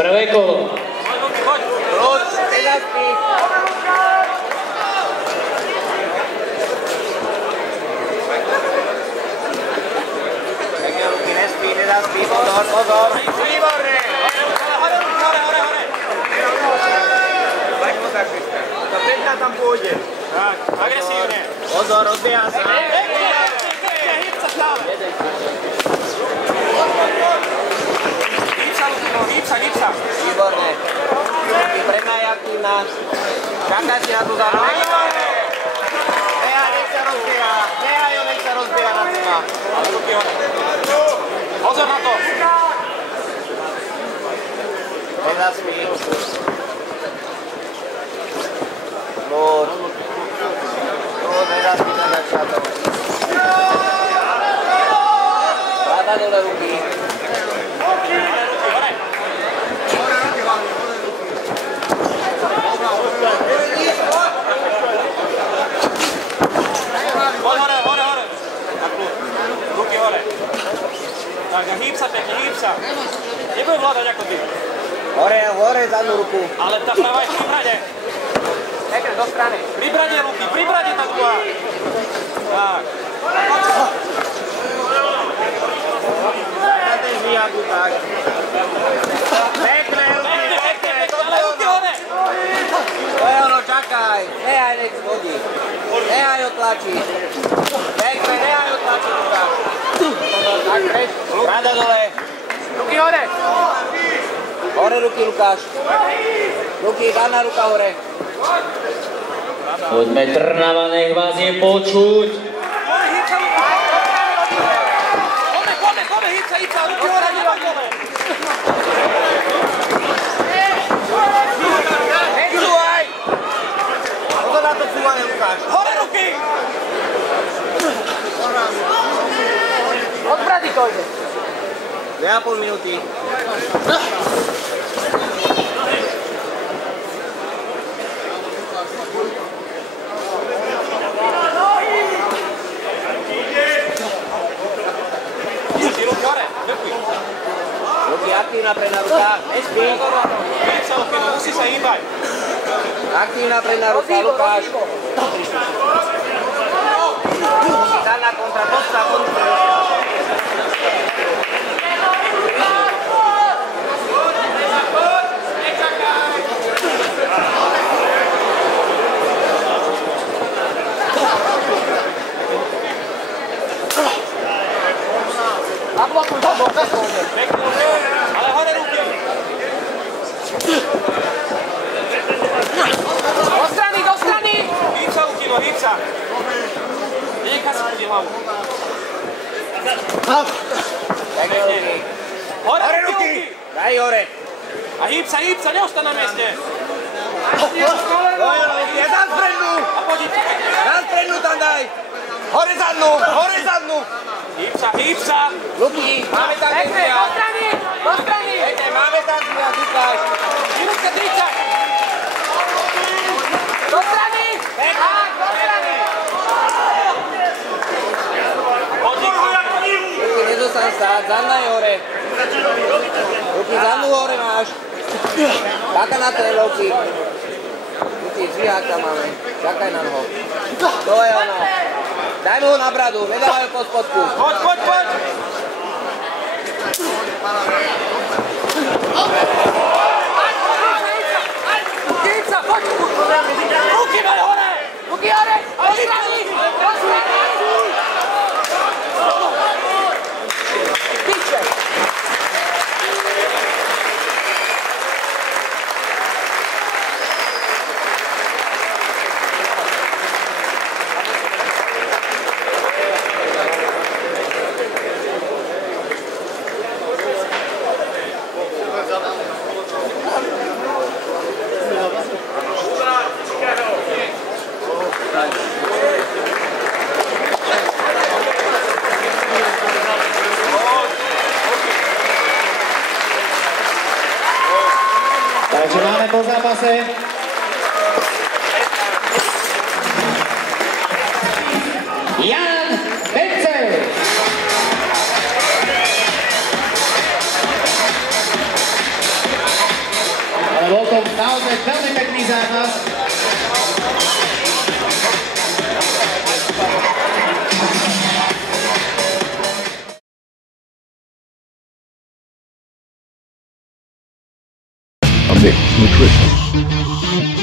Prvé kolo. Plus, nezaspí. Pekne ruky, nespí, nezaspí, pozor, pozor. Výborné. Hore. To pekná tam pôjde. Tak, agresívne. Pozor, rozbieha sa. Pekne, hýb sa tam. Hýb sa. Výborné. Predná je aktívna. Čaká si na tú zároveň. Výborné. Nehaj, nech sa rozbieha. Nehaj ho, nech sa rozbieha na teba. Ale ruky hore. Pozor na to. Nezaspí. Lúd, nezaspí na začiatok. Vláda dole ruky. Hore. Ruky hore. Tak, hýb sa pekne, hýb sa. Nebude vládať ako ty. Hore, zadnú ruku. Ale tá pravá je v príbrade. Pekne, do strany. Príbrade ruky, príbrade tá druhá. Tak. Daj na ten zvíjadu, tak. Pekne, ruky hore. To je ono, čakaj. Nehaj, nech schodí. Nehaj ho tlačiť. Pekne, nehaj ho tlačiť, Lukáš. Tak, preč. Brada dole. Ruky hore. Hore ruky, Lukáš. Ruky, zadná ruka hore. Poďme Trnava, nech vás je počuť. Kome, hýb sa, ruky hore, nedaj dole. Necúvaj. Pozor na to cúvanie, Lukáš. Hore ruky. Od brady to ide. 2,5 minúty. Ruky aktívna predná ruka, nespí. Musí sa hýbať. Aktívna predná ruka, Lukáš. Zadná kontra, dostá kontra. Ale hore ruky. Do strany! Hýb sa, Lukino, hýb sa. Nenechaj si chodiť hlavu. Hore ruky. Daj hore. A hýb sa, neostaň na mieste. Ja dám sprednú. A poď hýb sa pekne. Dám sprednú tam daj. Hore zadnú. Hýb sa. Luky, máme tam Pekne, do strany! Pekne, máme tam zvíjať, Lukáš. Minútka 30. Do strany! Pekne. Luky, nezostan stáť, zadná je hore. Luky, zadnú hore máš. Čakaj na trelovky. Luky, zvíhák tam máme. Čakaj na noho. To je ono. Daj mu ho na bradu, nedávaj ho pod spodku. Poď. Ruky mali hore. Do strany. Takže máme po zápase Jan Vencel. naozaj veľmi pekný zápas. A Mix Nutrition.